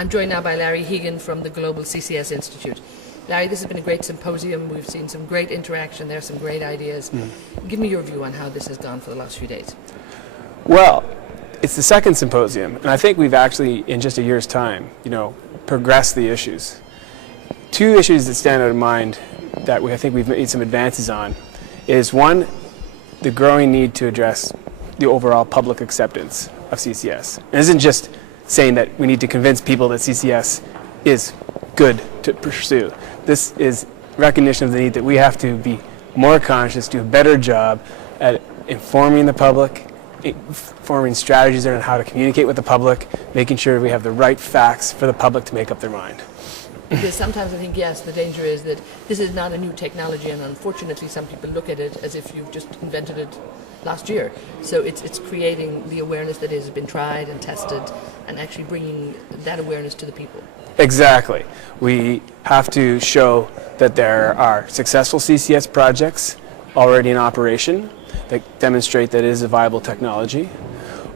I'm joined now by Larry Hegan from the Global CCS Institute. Larry, this has been a great symposium. We've seen some great interaction there, some great ideas. Give me your view on how this has gone for the last few days. Well, it's the second symposium, and I think we've actually, in just a year's time, progressed the issues. Two issues that stand out in mind that I think we've made some advances on is, one, the growing need to address the overall public acceptance of CCS. It isn't just saying that we need to convince people that CCS is good to pursue. This is recognition of the need that we have to be more conscious, do a better job at informing the public, forming strategies on how to communicate with the public, making sure we have the right facts for the public to make up their mind. Because sometimes I think, yes, the danger is that this is not a new technology, and unfortunately some people look at it as if you've just invented it last year. So it's creating the awareness that has been tried and tested and actually bringing that awareness to the people. Exactly. We have to show that there are successful CCS projects already in operation that demonstrate that it is a viable technology.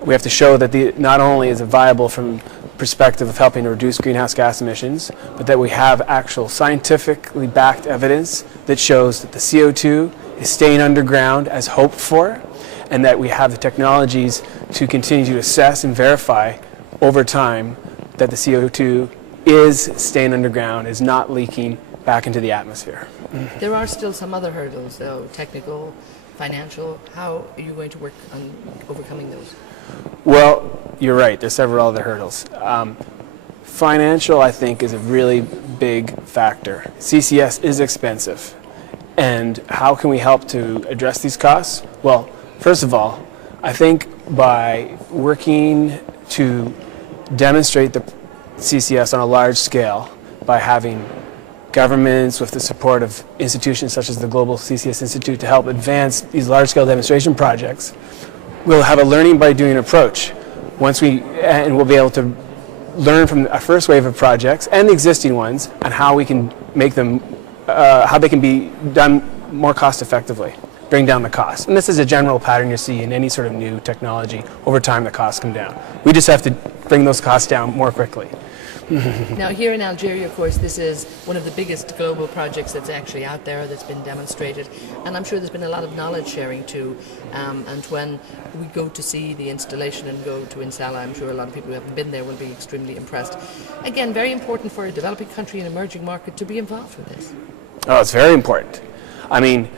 We have to show that not only is it viable from perspective of helping to reduce greenhouse gas emissions, but that we have actual scientifically backed evidence that shows that the CO2 is staying underground as hoped for, and that we have the technologies to continue to assess and verify over time that the CO2 is staying underground, is not leaking back into the atmosphere. There are still some other hurdles, though, technical, financial. How are you going to work on overcoming those? Well, you're right. There's several other hurdles. Financial, I think, is a really big factor. CCS is expensive. And how can we help to address these costs? Well, first of all, I think by working to demonstrate the CCS on a large scale, by having governments with the support of institutions such as the Global CCS Institute to help advance these large-scale demonstration projects, we'll have a learning by doing approach. And we'll be able to learn from a first wave of projects and the existing ones on how we can make them, how they can be done more cost effectively, bring down the cost. And this is a general pattern you see in any sort of new technology. Over time, the costs come down. We just have to bring those costs down more quickly. Now, here in Algeria, of course, this is one of the biggest global projects that's actually out there that's been demonstrated, and I'm sure there's been a lot of knowledge sharing too. And when we go to see the installation and go to Insala, I'm sure a lot of people who haven't been there will be extremely impressed. Again, very important for a developing country and emerging market to be involved with this. Oh, it's very important. I mean,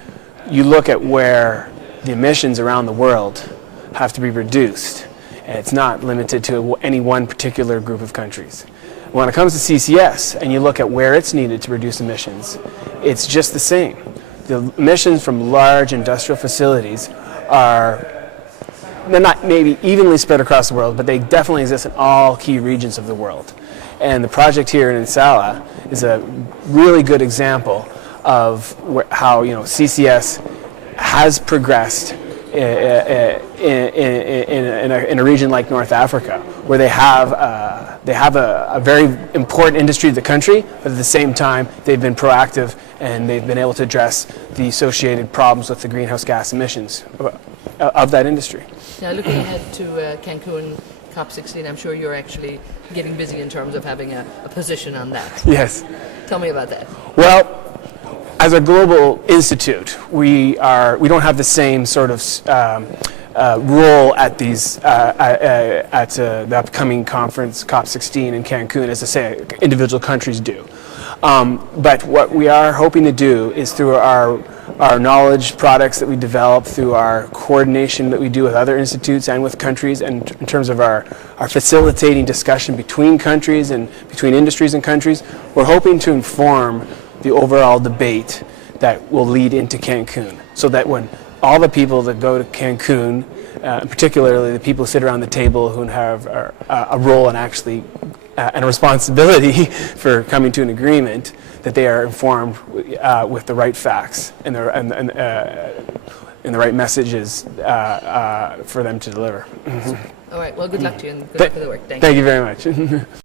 you look at where the emissions around the world have to be reduced, and it's not limited to any one particular group of countries. When it comes to CCS, and you look at where it's needed to reduce emissions, it's just the same. The emissions from large industrial facilities they're not maybe evenly spread across the world, but they definitely exist in all key regions of the world. And the project here in Insala is a really good example of how CCS has progressed in a region like North Africa, where they have a very important industry of the country, but at the same time they've been proactive and they've been able to address the associated problems with the greenhouse gas emissions of that industry. Now, looking ahead to Cancun COP16, I'm sure you're actually getting busy in terms of having a position on that. Yes. Tell me about that. Well, as a global institute, we don't have the same sort of role at the upcoming conference COP16 in Cancun as, I say, individual countries do. But what we are hoping to do is, through our knowledge products that we develop, through our coordination that we do with other institutes and with countries, and in terms of our facilitating discussion between countries and between industries and countries, we're hoping to inform the overall debate that will lead into Cancun, so that when all the people that go to Cancun, particularly the people who sit around the table who have a role and actually and a responsibility for coming to an agreement, that they are informed with the right facts and the right messages for them to deliver. All right. Well, good luck to you and good luck with the work. Thank you very much.